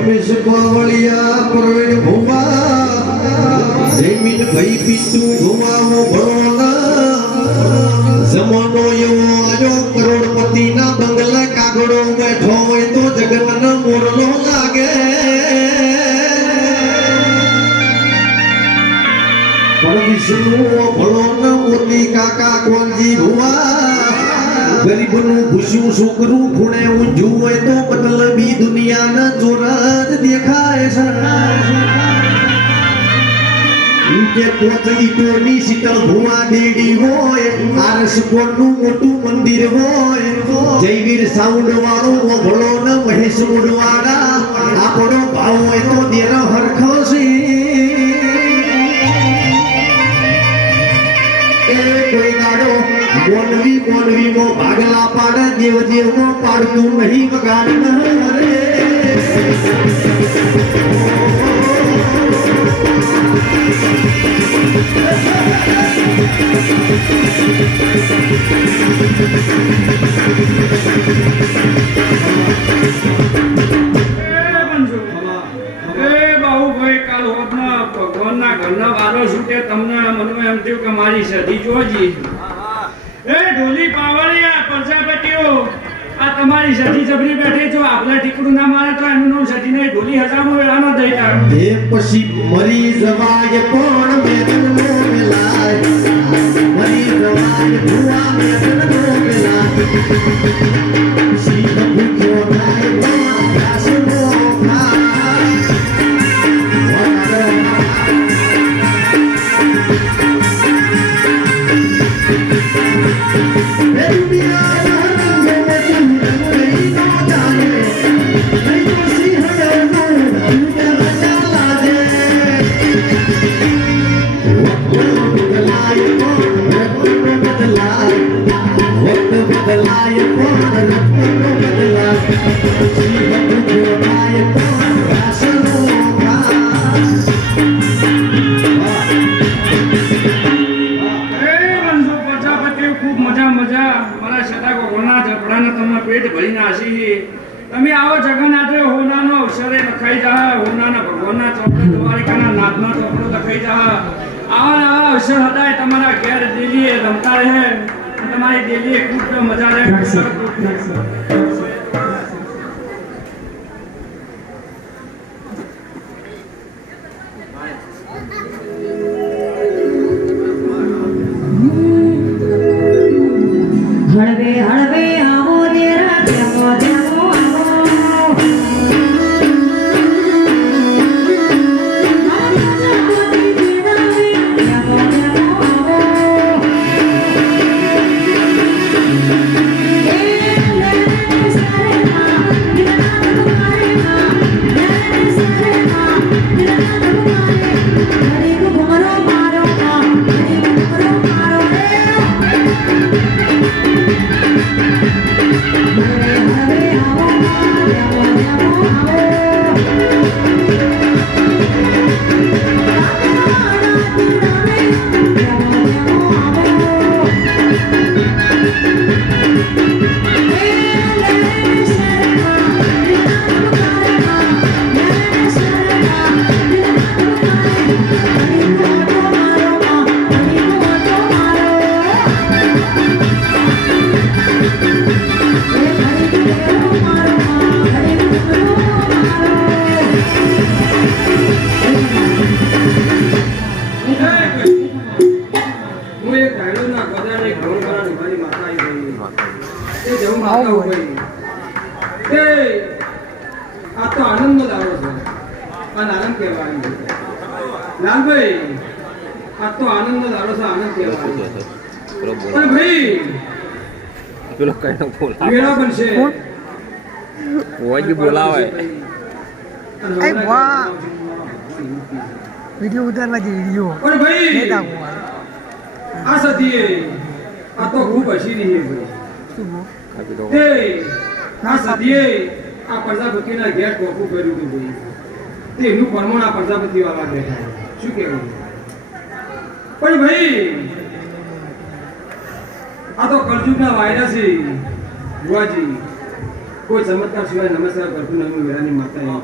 રમેશ પાવળિયા પ્રવીણ ભુવા જમીન ભાઈ પીતું ભુવાઓ ભણોના જમાનો એવો આજો કરોડપતિ ના બંગલા કાગડો બેઠો હોય તો જગમનો મોરલો લાગે પણ વિષ્ણુ ભણોના મોતી કાકા કોલજી ભુવા ગરીબનું ભૂસ્યું છોકરું ખૂણે ઊંઝું હોય તો મતલબી દુનિયાના જોરજ દેખાય છે કે પોચઈટોની શીતળ ભુવા દેડી હોય આરસ કોટનું મોટું મંદિર હોય જયવીર સાઉન્ડ વાળો ઓભળો ને મહેશ મુડવાડા આપણો ભાવ હોય તો દેર હરખો છે કોઈ ગાડો મોનવી મો ભાગલા પાડે દેવ મો પાડતું નહીં વગાડ રે ભગવાનના ઘરના વારો છૂટે તમને મનમાં એમ થયું કે મારી સદી જોજી એ ઢોલી પાવળિયા પ્રજાપતિઓ આ તમારી સદી જબરી બેઠી છો આપલા ટીકડું ના મારે તો એનું નામ સદી નહીં ઢોલી હજામો વેળામાં દઈ કાઢ એ પછી મરી જવાય પણ મેદન નો મેલાય મરી જવાય ભુવા મેદન નો મેલાય શીખ ભૂખ્યો થાય પણ ઘાસ નો ખાય તમે આવો જગન્નાથે હોનાનો અવસરે લખાઈ જા હોનાના ભગવાનના ચોપડે દ્વારિકાના નાથના ચોપડો લખાઈ જા આવા અવસર હતા તમારા ઘેર દેલીએ રમતા રહે તમારી દેલીએ ખૂબ મજા રહે હળવે હળવે આવો દેરા દેવો દેવો આ તો આનંદનો દાડો છે અને આનંદ કહેવાય લાલભાઈ આ તો આનંદનો દાડો છે આનંદ કહેવાય પણ ભાઈ પેલો કઈનો બોલાવે વેળા પણ છે ઓય બોલાવે એ વાહ વિડિયો ઉતારવા જે વિડિયો પણ ભાઈ લેતા આ સદીએ આ તો ખૂબ હસી રહી છે ભાઈ કાપી દો તે આ સદીએ આ પ્રજાપતિના ઘેર ટોપું કર્યું હતું ભાઈ તેનું પરમાણ આ પ્રજાપતિ વાળા બેઠા શું કહેવું પણ ભાઈ આ તો કળજુગના વાયરસ છે બુઆજી કોઈ ચમત્કાર સિવાય નમસ્કાર કરતું નહીં વેરાની માતા